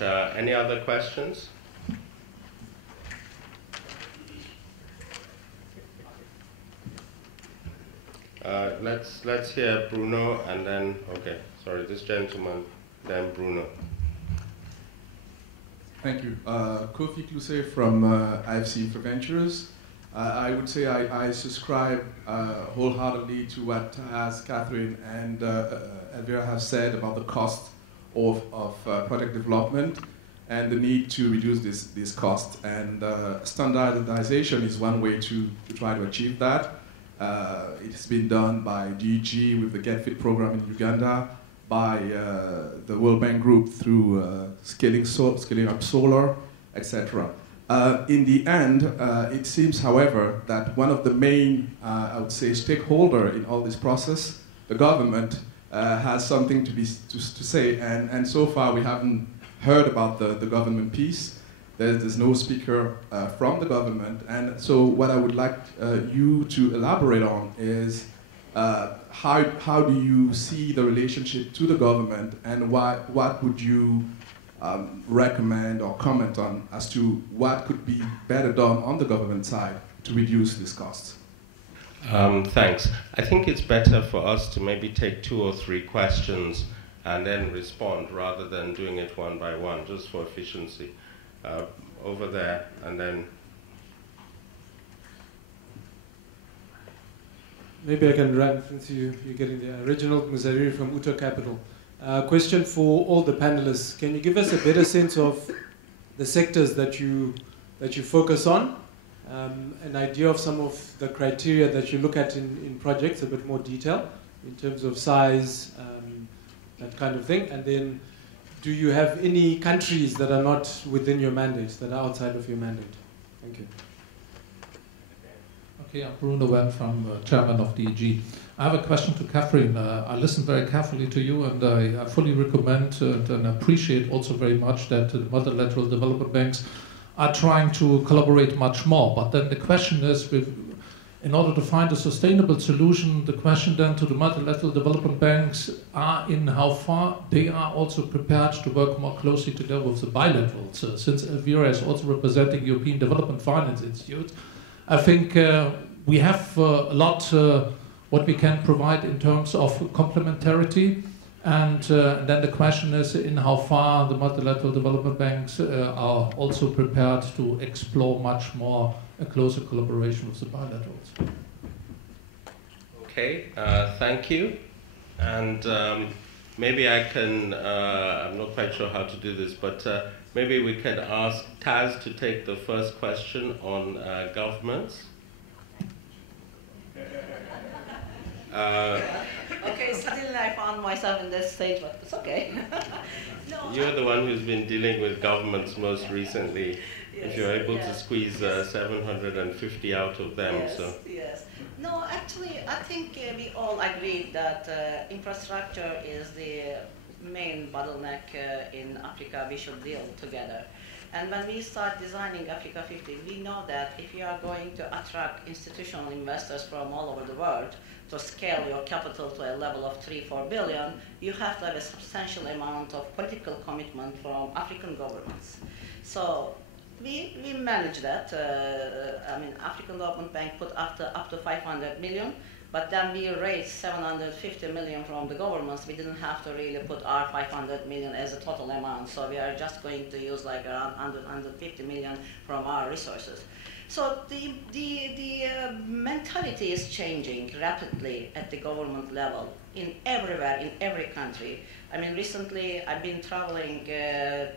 Any other questions? Let's hear Bruno and then, okay, sorry, this gentleman, then Bruno. Thank you. Kofi Kluse from IFC Infra Ventures. I would say I subscribe wholeheartedly to what Catherine and Elvira have said about the cost of project development and the need to reduce this cost. And standardization is one way to try to achieve that. It's been done by DG with the Get Fit program in Uganda, by the World Bank Group through scaling up solar, etc. In the end, it seems, however, that one of the main, I would say, stakeholder in all this process, the government, has something to say, and so far we haven't heard about the government piece. There's no speaker from the government, and so what I would like you to elaborate on is how do you see the relationship to the government, and what would you recommend or comment on as to what could be better done on the government side to reduce these costs? Thanks. I think it's better for us to maybe take 2 or 3 questions and then respond rather than doing it one by one, just for efficiency. Over there, and then... Maybe I can run since you're getting the original Muzariri from Uto Capital. Question for all the panelists. Can you give us a better sense of the sectors that you focus on? An idea of some of the criteria that you look at in projects, a bit more detail in terms of size, that kind of thing. And then, do you have any countries that are not within your mandate, that are outside of your mandate? Thank you. Okay, I'm Bruno Wen from Chairman of DEG. I have a question to Catherine. I listened very carefully to you, and I fully recommend and appreciate also very much that the multilateral development banks are trying to collaborate much more. But then the question is, in order to find a sustainable solution, the question then to the multilateral development banks are in how far they are also prepared to work more closely together with the bilaterals. Since Elvira is also representing European Development Finance Institute, I think we have a lot what we can provide in terms of complementarity. And then the question is in how far the multilateral development banks are also prepared to explore much more a closer collaboration with the bilaterals. Okay, thank you. And maybe I can, I'm not quite sure how to do this, but maybe we can ask Taz to take the first question on governments. Okay, suddenly I found myself in this stage, but it's okay. No, you're the one who's been dealing with governments most recently. Yes, if you're able to squeeze 750 out of them. Yes, so. Yes. No, actually, I think we all agreed that infrastructure is the main bottleneck in Africa we should deal together. And when we start designing Africa 50, we know that if you are going to attract institutional investors from all over the world to scale your capital to a level of 3-4 billion, you have to have a substantial amount of political commitment from African governments. So we manage that. I mean, African Development Bank put up to 500 million, but then we raised 750 million from the governments. We didn't have to really put our 500 million as a total amount, so we are just going to use like around 150 million from our resources. So the mentality is changing rapidly at the government level, everywhere, in every country. I mean, recently I've been traveling a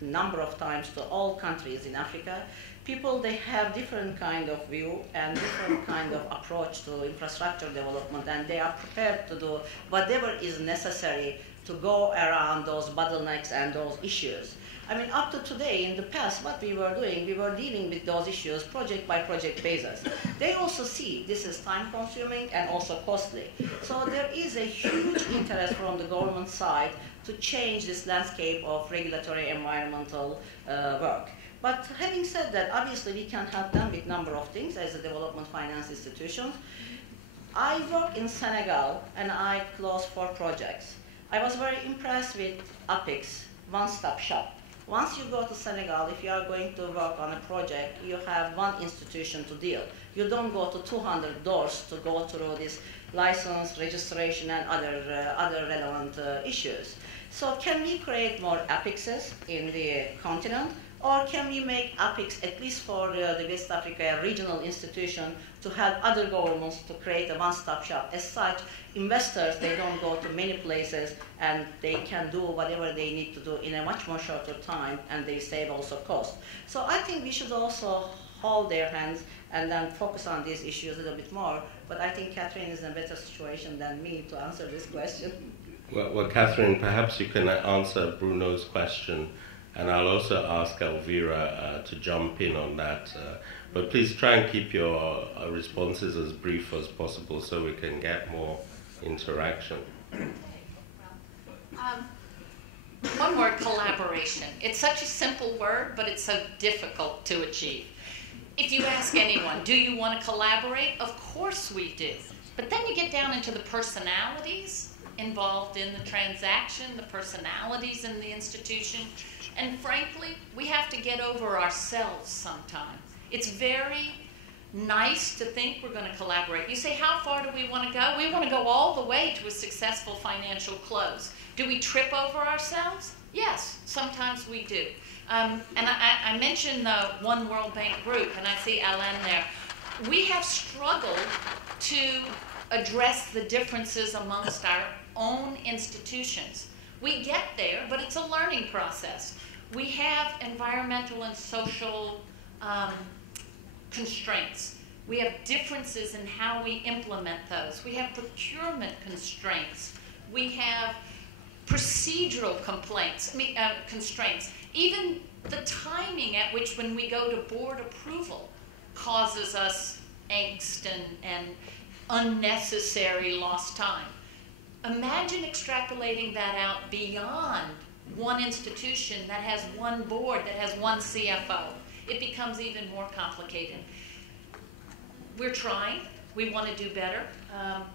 number of times to all countries in Africa. People, they have different kind of view and different kind of approach to infrastructure development, and they are prepared to do whatever is necessary to go around those bottlenecks and those issues. I mean, up to today, in the past, what we were doing, we were dealing with those issues project by project basis. They also see this is time consuming and also costly. So there is a huge interest from the government side to change this landscape of regulatory environmental work. But having said that, obviously we can help them with a number of things as a development finance institution. I work in Senegal and I closed 4 projects. I was very impressed with APIC's one-stop shop. Once you go to Senegal, if you are going to work on a project, you have one institution to deal. You don't go to 200 doors to go through this license, registration, and other relevant issues. So can we create more APICs in the continent? Or can we make APICs, at least for the West Africa regional institution, to help other governments to create a one-stop shop? As such, investors, they don't go to many places, and they can do whatever they need to do in a much more shorter time, and they save also cost. So I think we should also hold their hands and then focus on these issues a little bit more. But I think Catherine is in a better situation than me to answer this question. Well, Catherine, perhaps you can answer Bruno's question, and I'll also ask Elvira to jump in on that. But please try and keep your responses as brief as possible so we can get more interaction. One word, collaboration. It's such a simple word, but it's so difficult to achieve. If you ask anyone, do you want to collaborate? Of course we do. But then you get down into the personalities involved in the transaction, the personalities in the institution, and frankly, we have to get over ourselves sometimes. It's very nice to think we're going to collaborate. You say, how far do we want to go? We want to go all the way to a successful financial close. Do we trip over ourselves? Yes, sometimes we do. And I mentioned the One World Bank group, and I see Alain there. We have struggled to address the differences amongst our own institutions. We get there, but it's a learning process. We have environmental and social constraints. We have differences in how we implement those. We have procurement constraints. We have procedural constraints. Even the timing at which when we go to board approval causes us angst and unnecessary lost time. Imagine extrapolating that out beyond one institution that has one board, that has one CFO. It becomes even more complicated. We're trying. We want to do better.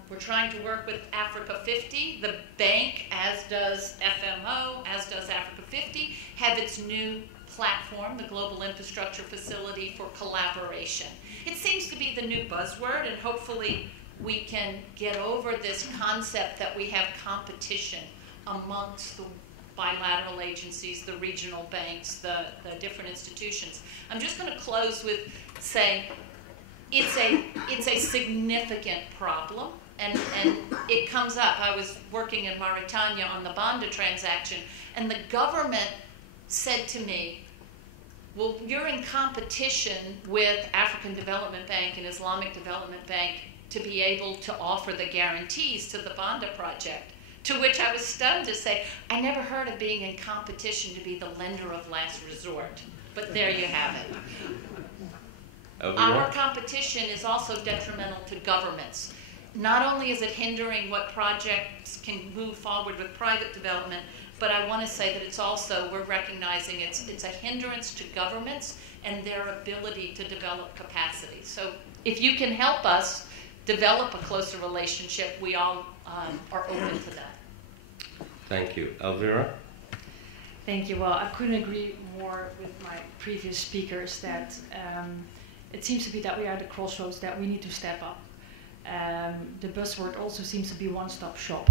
We're trying to work with Africa 50. The bank, as does FMO, as does Africa 50, have its new platform, the Global Infrastructure Facility for Collaboration. It seems to be the new buzzword, and hopefully we can get over this concept that we have competition amongst the bilateral agencies, the regional banks, the different institutions. I'm just going to close with saying it's a significant problem, and it comes up. I was working in Mauritania on the Banda transaction, and the government said to me, well, you're in competition with African Development Bank and Islamic Development Bank to be able to offer the guarantees to the Banda project. To which I was stunned to say, I never heard of being in competition to be the lender of last resort. But there you have it. Our competition is also detrimental to governments. Not only is it hindering what projects can move forward with private development, but I want to say that it's also, we're recognizing it's a hindrance to governments and their ability to develop capacity. So if you can help us develop a closer relationship, we all are open to that. Thank you. Elvira? Thank you. Well, I couldn't agree more with my previous speakers that it seems to be that we are at the crossroads, that we need to step up. The buzzword also seems to be one-stop shop.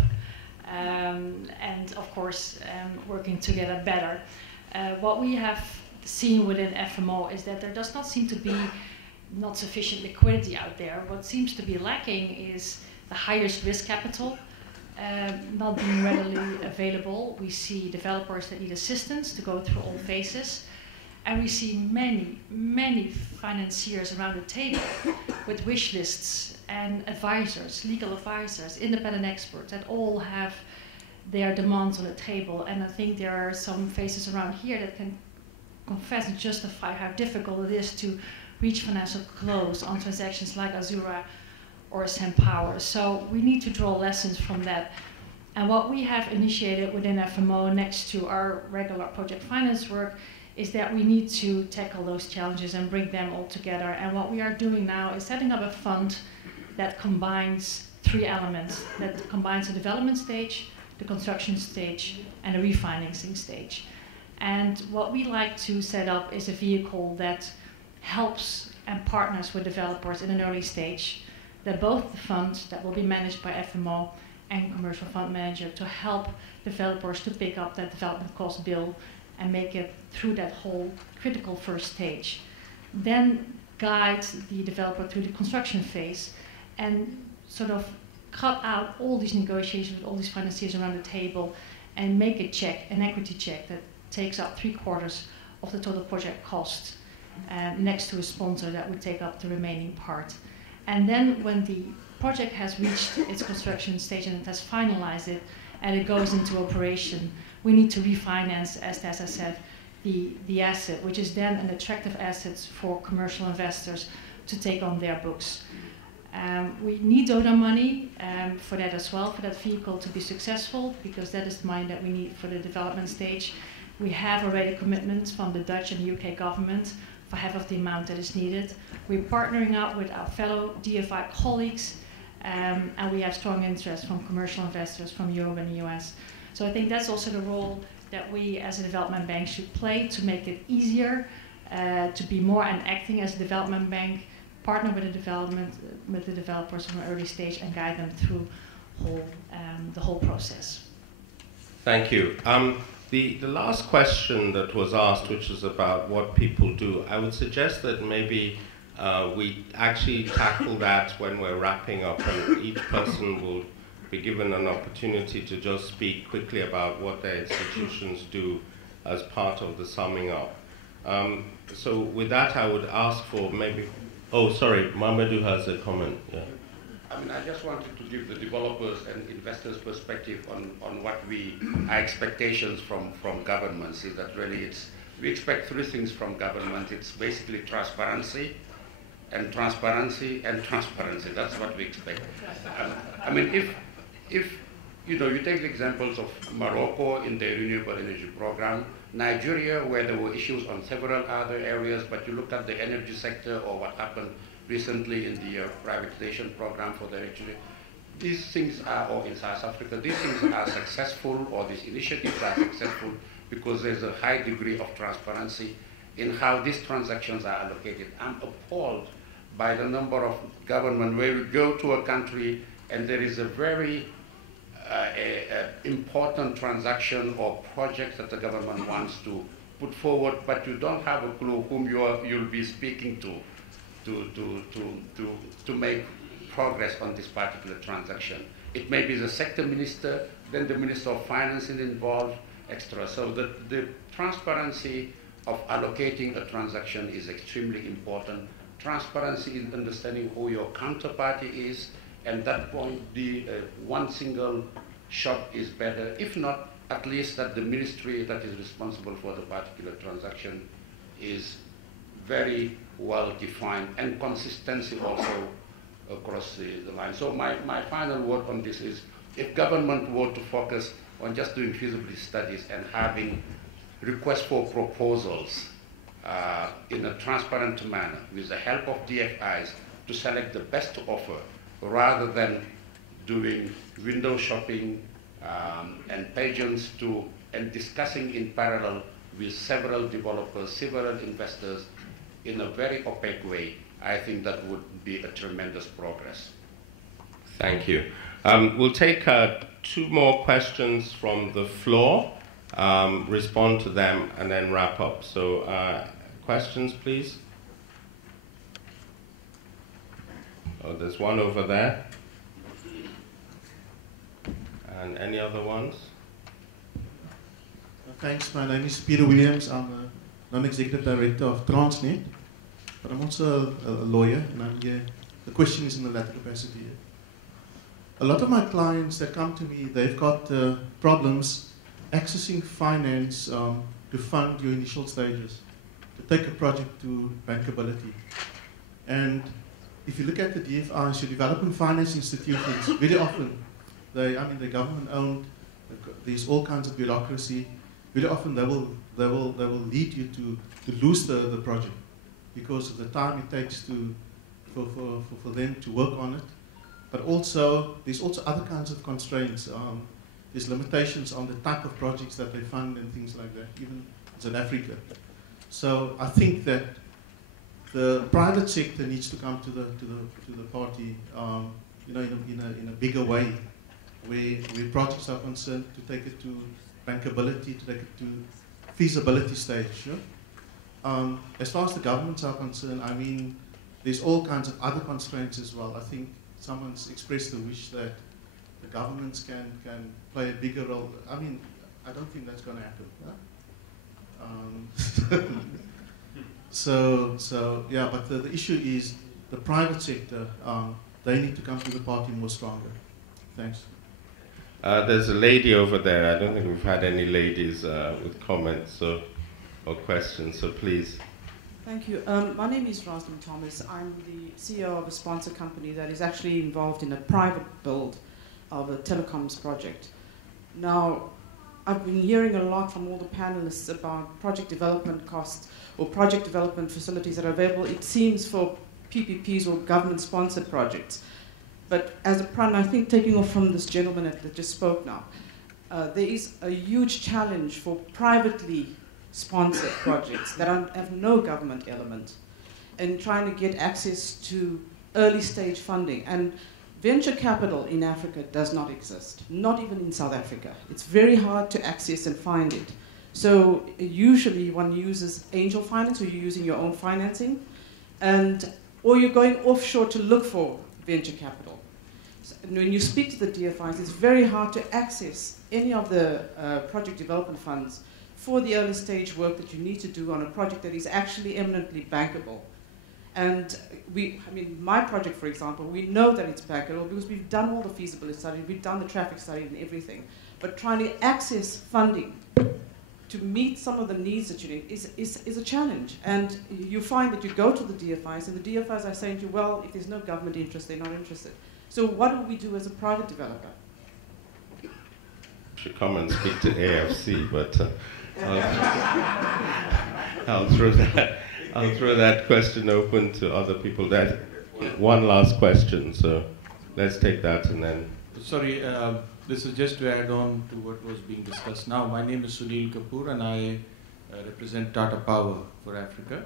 And of course, working together better. What we have seen within FMO is that there does not seem to be not sufficient liquidity out there. What seems to be lacking is the highest risk capital not being readily available. We see developers that need assistance to go through all phases. And we see many financiers around the table with wish lists and advisors, legal advisors, independent experts that all have their demands on the table. And I think there are some faces around here that can confess and justify how difficult it is to reach financial close on transactions like Azura or SemPower. So we need to draw lessons from that. And what we have initiated within FMO next to our regular project finance work is that we need to tackle those challenges and bring them all together. And what we are doing now is setting up a fund that combines three elements, that combines the development stage, the construction stage, and the refinancing stage. And what we like to set up is a vehicle that helps and partners with developers in an early stage, that both the fund that will be managed by FMO and commercial fund manager to help developers to pick up that development cost bill and make it through that whole critical first stage. Then guide the developer through the construction phase and sort of cut out all these negotiations with all these financiers around the table and make a check, an equity check that takes up 3/4 of the total project cost, next to a sponsor that would take up the remaining part. And then when the project has reached its construction stage and it has finalized it and it goes into operation, we need to refinance, as Tessa said, the asset, which is then an attractive asset for commercial investors to take on their books. We need donor money for that as well, for that vehicle to be successful, because that is the money that we need for the development stage. We have already commitments from the Dutch and the UK government for half of the amount that is needed. We're partnering up with our fellow DFI colleagues, and we have strong interest from commercial investors from Europe and the US. So I think that's also the role that we as a development bank should play to make it easier to be more and acting as a development bank, partner with the developers from an early stage and guide them through the whole process. Thank you. The last question that was asked, which is about what people do, I would suggest that maybe we actually tackle that when we're wrapping up, and each person will be given an opportunity to just speak quickly about what their institutions do as part of the summing up. So with that, I would ask for maybe... Oh, sorry, Mamadou has a comment. Yeah. I mean, I just wanted to give the developers and investors perspective on what our expectations from governments is that really we expect three things from government. It's basically transparency, and transparency, and transparency. That's what we expect. I mean, if you take the examples of Morocco in their renewable energy program, Nigeria, where there were issues on several other areas, but you look at the energy sector or what happened recently in the privatization program for the electricity, these things are, or in South Africa, these things are successful, or these initiatives are successful because there's a high degree of transparency in how these transactions are allocated. I'm appalled by the number of government where we go to a country and there is a very important transaction or project that the government wants to put forward, but you don't have a clue whom you'll be speaking to make progress on this particular transaction. It may be the sector minister, then the Minister of Finance is involved, etc. So the transparency of allocating a transaction is extremely important. Transparency in understanding who your counterparty is. At that point, the one single shop is better. If not, at least that the ministry that is responsible for the particular transaction is very well defined, and consistency also across the line. So my final word on this is, if government were to focus on just doing feasibility studies and having requests for proposals in a transparent manner with the help of DFIs to select the best offer, rather than doing window shopping and pageants and discussing in parallel with several developers, several investors in a very opaque way, I think that would be a tremendous progress. Thank you. We'll take 2 more questions from the floor, respond to them, and then wrap up. So questions, please. Oh, there's one over there. And any other ones? Thanks. My name is Peter Williams. I'm a non-executive director of Transnet, but I'm also a lawyer, and I'm here. The question is in the latter capacity. A lot of my clients that come to me, they've got problems accessing finance to fund your initial stages, to take a project to bankability. And if you look at the DFIs, your development finance institutions, very often, they're government-owned. There's all kinds of bureaucracy. Very often, they will lead you to lose the project because of the time it takes for them to work on it. But also, there's also other kinds of constraints. There's limitations on the type of projects that they fund and things like that. Even in Africa. So I think that the private sector needs to come to the party, you know, in a bigger way, where projects are concerned, to take it to bankability, to take it to feasibility stage. Yeah? As far as the governments are concerned, I mean, there's all kinds of other constraints as well. I think someone's expressed the wish that the governments can play a bigger role. I mean, I don't think that's going to happen. Yeah? So yeah, but the issue is the private sector, they need to come to the party more stronger. Thanks. There's a lady over there. I don't think we've had any ladies with comments or questions, so please. Thank you. My name is Rosalind Thomas. I'm the CEO of a sponsor company that is actually involved in a private build of a telecoms project. Now, I've been hearing a lot from all the panelists about project development costs or project development facilities that are available, it seems, for PPPs or government-sponsored projects. But as a prime, I think taking off from this gentleman that just spoke now, there is a huge challenge for privately sponsored projects that have no government element and trying to get access to early stage funding. And venture capital in Africa does not exist, not even in South Africa. It's very hard to access and find it. So usually one uses angel finance, or you're using your own financing, or you're going offshore to look for venture capital. So when you speak to the DFIs, it's very hard to access any of the project development funds for the early stage work that you need to do on a project that is actually eminently bankable. And my project, for example, we know that it's bankable because we've done all the feasibility study, we've done the traffic study and everything. But trying to access funding to meet some of the needs that you need is a challenge. And you find that you go to the DFIs, and the DFIs are saying to you, well, if there's no government interest, they're not interested. So what do we do as a private developer? I should come and speak to AFC, but I'll throw that question open to other people. That one last question, so let's take that and then. Sorry, this is just to add on to what was being discussed now. My name is Sunil Kapoor, and I represent Tata Power for Africa.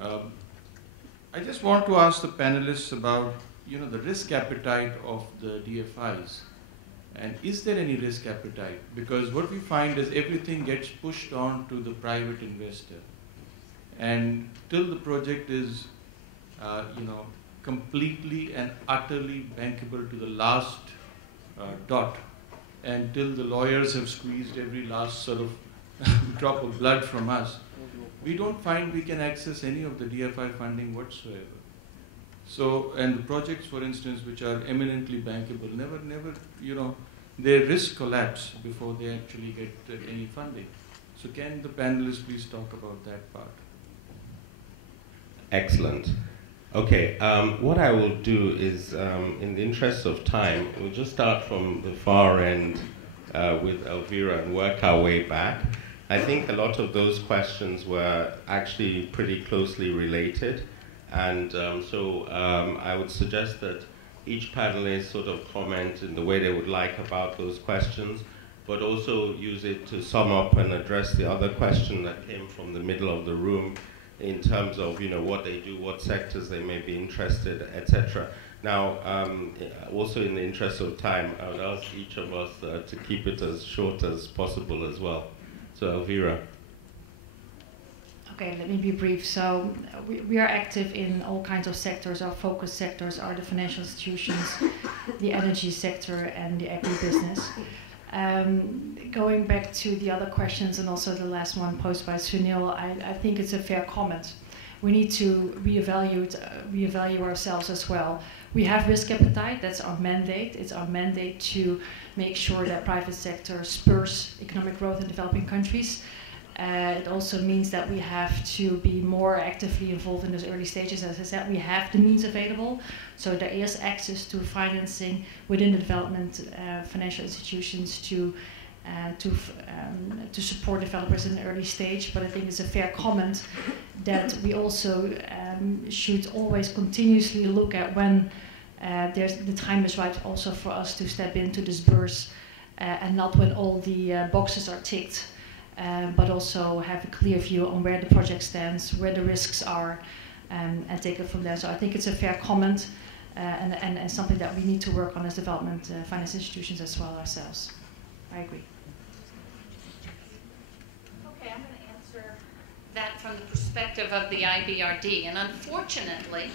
I just want to ask the panelists about, the risk appetite of the DFIs. And is there any risk appetite? Because what we find is everything gets pushed on to the private investor. And till the project is, completely and utterly bankable to the last dot, and till the lawyers have squeezed every last sort of drop of blood from us, we don't find we can access any of the DFI funding whatsoever. So, and the projects, for instance, which are eminently bankable, never, their risk collapse before they actually get any funding. So can the panelists please talk about that part? Excellent. Okay, what I will do is, in the interest of time, we'll just start from the far end with Elvira and work our way back. I think a lot of those questions were actually pretty closely related, and so I would suggest that each panelist sort of comment in the way they would like about those questions, but also use it to sum up and address the other question that came from the middle of the room in terms of what they do, what sectors they may be interested, etc. Now, also in the interest of time, I would ask each of us to keep it as short as possible as well. So, Elvira. Okay, let me be brief. So we are active in all kinds of sectors. Our focus sectors are the financial institutions, the energy sector, and the agribusiness. Going back to the other questions and also the last one posed by Sunil, I think it's a fair comment. We need to reevaluate ourselves as well. We have risk appetite, that's our mandate. It's our mandate to make sure that private sector spurs economic growth in developing countries. It also means that we have to be more actively involved in those early stages. As I said, we have the means available, so there is access to financing within the development financial institutions to support developers in the early stage. But I think it's a fair comment that we also should always continuously look at when the time is right also for us to step in to disburse, and not when all the boxes are ticked. but also have a clear view on where the project stands, where the risks are, and take it from there. So I think it's a fair comment and something that we need to work on as development finance institutions as well ourselves. I agree. Okay, I'm going to answer that from the perspective of the IBRD. And unfortunately,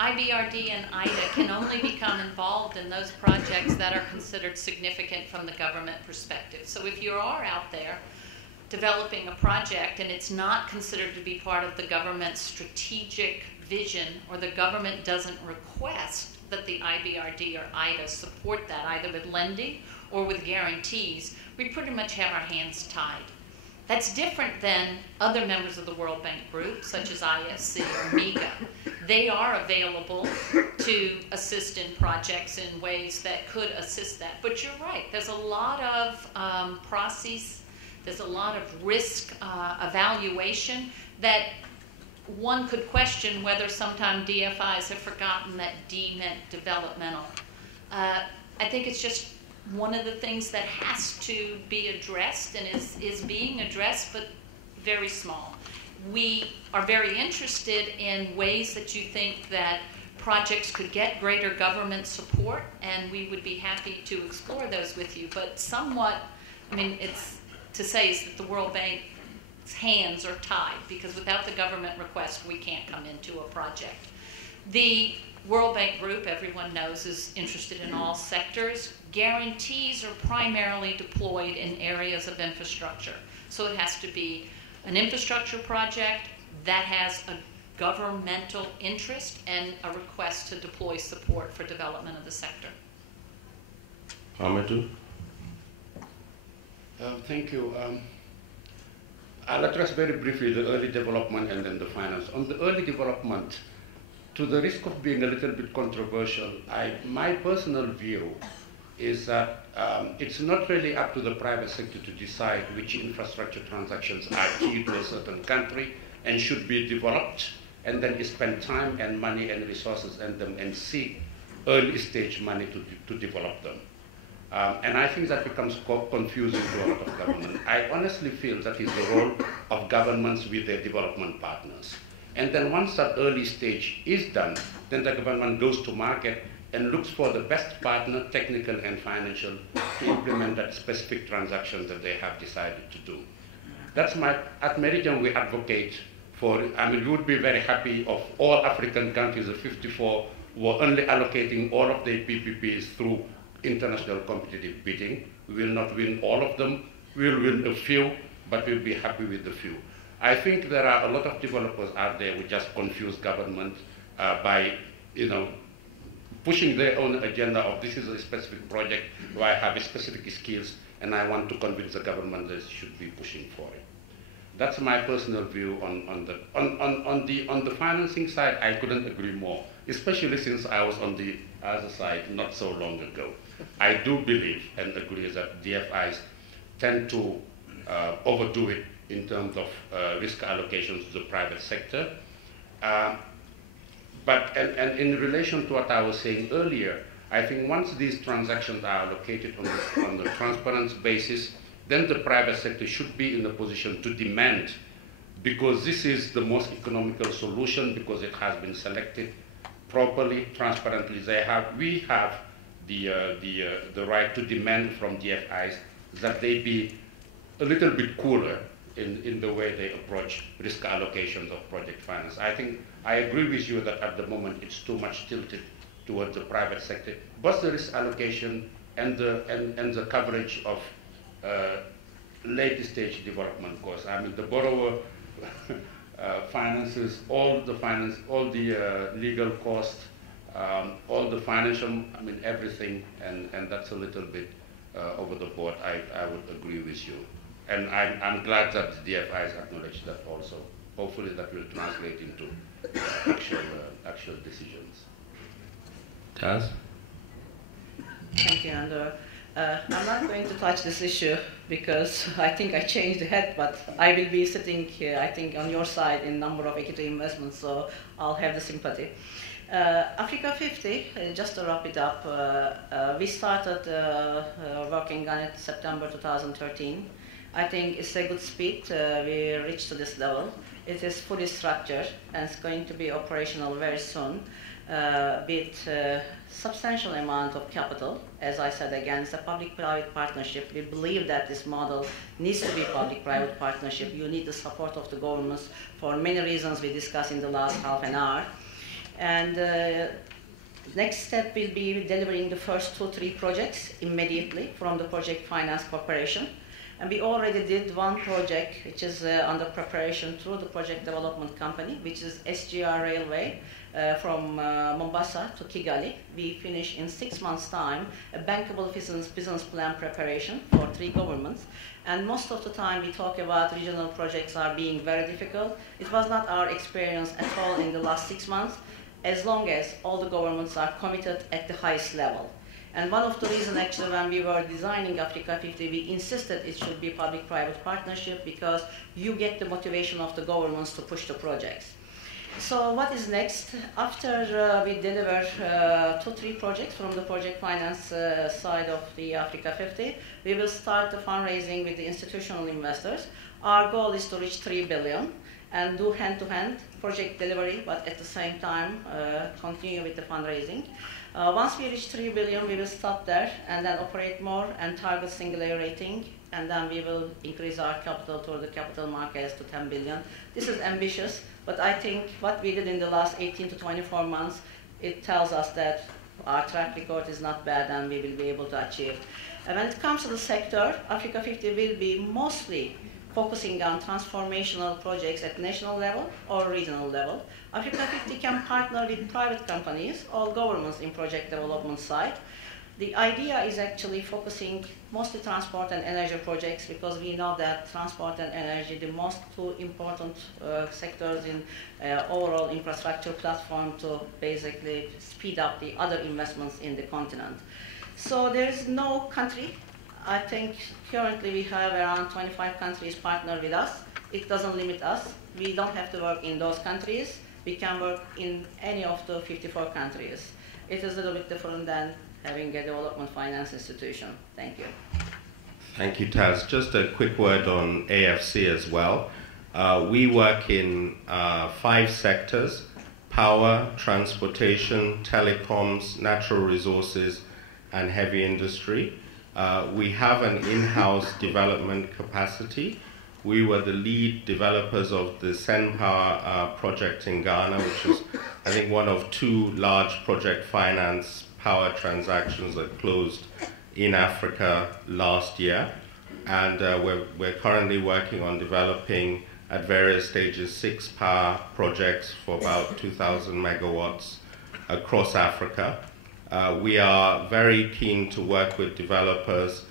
IBRD and IDA can only become involved in those projects that are considered significant from the government perspective. So if you are out there developing a project and it's not considered to be part of the government's strategic vision, or the government doesn't request that the IBRD or IDA support that either with lending or with guarantees, we pretty much have our hands tied. That's different than other members of the World Bank Group, such as IFC or MIGA. They are available to assist in projects in ways that could assist that. But you're right, there's a lot of processes, there's a lot of risk evaluation that one could question whether sometimes DFIs have forgotten that D meant developmental. I think it's just one of the things that has to be addressed and is being addressed, but very small. We are very interested in ways that you think that projects could get greater government support, and we would be happy to explore those with you. But somewhat, I mean, it's to say is that the World Bank's hands are tied, because without the government request, we can't come into a project. The World Bank Group, everyone knows, is interested in all sectors. Guarantees are primarily deployed in areas of infrastructure. So it has to be an infrastructure project that has a governmental interest and a request to deploy support for development of the sector. Amadou? Thank you. I'll address very briefly the early development and then the finance. On the early development, to the risk of being a little bit controversial, my personal view is that it's not really up to the private sector to decide which infrastructure transactions are key to a certain country and should be developed, and then spend time and money and resources in them and seek early stage money to develop them. And I think that becomes confusing to a lot of government. I honestly feel that is the role of governments with their development partners. And then once that early stage is done, then the government goes to market and looks for the best partner, technical and financial, to implement that specific transaction that they have decided to do. That's at Meridian we advocate for, I mean, we would be very happy of all African countries, the 54, were only allocating all of their PPPs through international competitive bidding. We will not win all of them, we will win a few, but we'll be happy with the few. I think there are a lot of developers out there who just confuse government by, pushing their own agenda of this is a specific project where I have specific skills and I want to convince the government that it should be pushing for it. That's my personal view on the financing side. I couldn't agree more, especially since I was on the other side not so long ago. I do believe and agree that DFIs tend to overdo it in terms of risk allocations to the private sector. But in relation to what I was saying earlier, I think once these transactions are allocated on the transparent basis, then the private sector should be in a position to demand, because this is the most economical solution, because it has been selected properly, transparently. We have the right to demand from DFIs that they be a little bit cooler in the way they approach risk allocations of project finance. I think I agree with you that at the moment it's too much tilted towards the private sector, both the risk allocation and the coverage of late stage development costs. I mean, the borrower finances all the legal costs, all the financial, I mean, everything, and that's a little bit over the board. I would agree with you. And I'm glad that the DFIs acknowledge that also. Hopefully that will translate into actual decisions. Taz? Thank you, Andrew. I'm not going to touch this issue because I think I changed the head, but I will be sitting here, I think, on your side in number of equity investments, so I'll have the sympathy. Africa 50, just to wrap it up, we started working on it September 2013. I think it's a good speed. We reached to this level. It is fully structured and it's going to be operational very soon with substantial amount of capital. As I said again, it's a public-private partnership. We believe that this model needs to be public-private partnership. You need the support of the governments for many reasons we discussed in the last half an hour. And next step will be delivering the first 2-3 projects immediately from the Project Finance Corporation. And we already did one project which is under preparation through the Project Development Company, which is SGR Railway from Mombasa to Kigali. We finished in 6 months' time a bankable business plan preparation for 3 governments. And most of the time we talk about regional projects are being very difficult. It was not our experience at all in the last 6 months, as long as all the governments are committed at the highest level. And one of the reasons actually when we were designing Africa 50, we insisted it should be public-private partnership because you get the motivation of the governments to push the projects. So what is next? After we deliver 2-3 projects from the project finance side of the Africa 50, we will start the fundraising with the institutional investors. Our goal is to reach 3 billion and do hand-to-hand project delivery, but at the same time continue with the fundraising. Once we reach 3 billion, we will stop there and then operate more and target single A rating, and then we will increase our capital toward the capital markets to 10 billion. This is ambitious, but I think what we did in the last 18 to 24 months, it tells us that our track record is not bad and we will be able to achieve. And when it comes to the sector, Africa 50 will be mostly focusing on transformational projects at national level or regional level. Africa 50 can partner with private companies or governments in project development side. The idea is actually focusing mostly transport and energy projects because we know that transport and energy are the most 2 important sectors in overall infrastructure platform to basically speed up the other investments in the continent. So there is no country. I think currently we have around 25 countries partner with us. It doesn't limit us. We don't have to work in those countries. We can work in any of the 54 countries. It is a little bit different than having a development finance institution. Thank you. Thank you, Taz. Just a quick word on AFC as well. We work in 5 sectors: power, transportation, telecoms, natural resources, and heavy industry. We have an in-house development capacity. We were the lead developers of the SenPower project in Ghana, which is, I think, one of 2 large project finance power transactions that closed in Africa last year. And we're currently working on developing at various stages 6 power projects for about 2,000 megawatts across Africa. We are very keen to work with developers.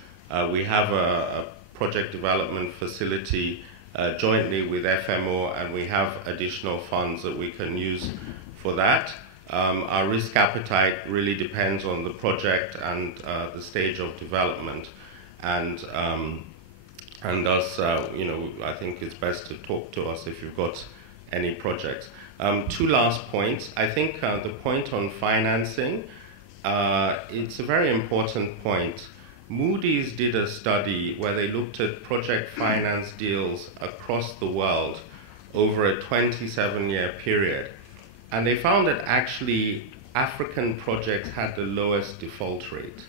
We have a project development facility jointly with FMO, and we have additional funds that we can use for that. Our risk appetite really depends on the project and the stage of development, and thus, I think it's best to talk to us if you've got any projects. 2 last points. I think the point on financing, it's a very important point. Moody's did a study where they looked at project finance deals across the world over a 27-year period. And they found that actually African projects had the lowest default rate.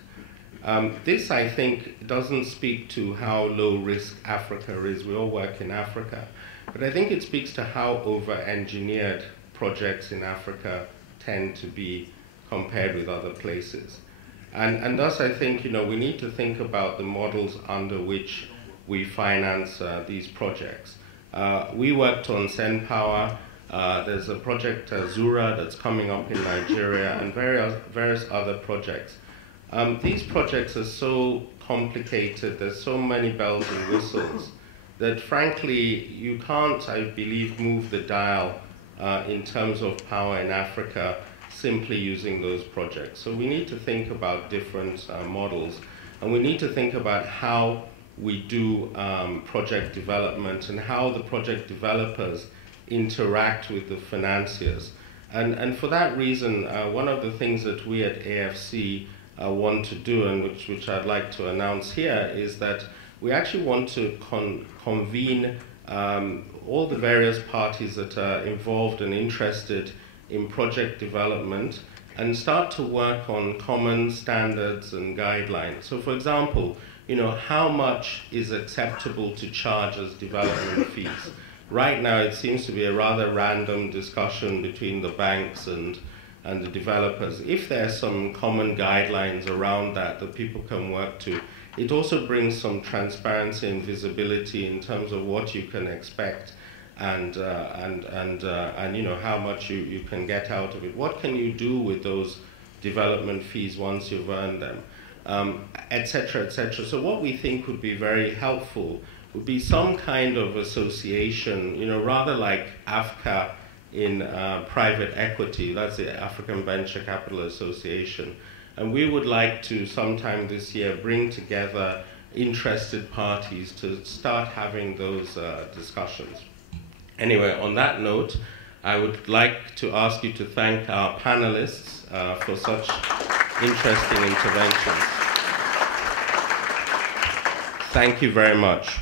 This, I think, doesn't speak to how low risk Africa is. We all work in Africa. But I think it speaks to how over-engineered projects in Africa tend to be compared with other places. And thus, I think, we need to think about the models under which we finance these projects. We worked on SenPower. There's a project, Zura, that's coming up in Nigeria, and various other projects. These projects are so complicated, there's so many bells and whistles, that frankly, you can't, I believe, move the dial in terms of power in Africa simply using those projects. So we need to think about different models, and we need to think about how we do project development and how the project developers interact with the financiers. And for that reason, one of the things that we at AFC want to do, and which I'd like to announce here, is that we actually want to convene all the various parties that are involved and interested in project development and start to work on common standards and guidelines. So for example, how much is acceptable to charge as development fees? Right now it seems to be a rather random discussion between the banks and the developers. If there are some common guidelines around that people can work to, it also brings some transparency and visibility in terms of what you can expect and how much you can get out of it. What can you do with those development fees once you've earned them, etc., etc. So what we think would be very helpful would be some kind of association, rather like AFCA in private equity. That's the African Venture Capital Association. And we would like to, sometime this year, bring together interested parties to start having those discussions. Anyway, on that note, I would like to ask you to thank our panelists for such interesting interventions. Thank you very much.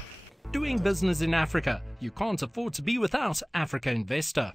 Doing business in Africa. You can't afford to be without Africa Investor.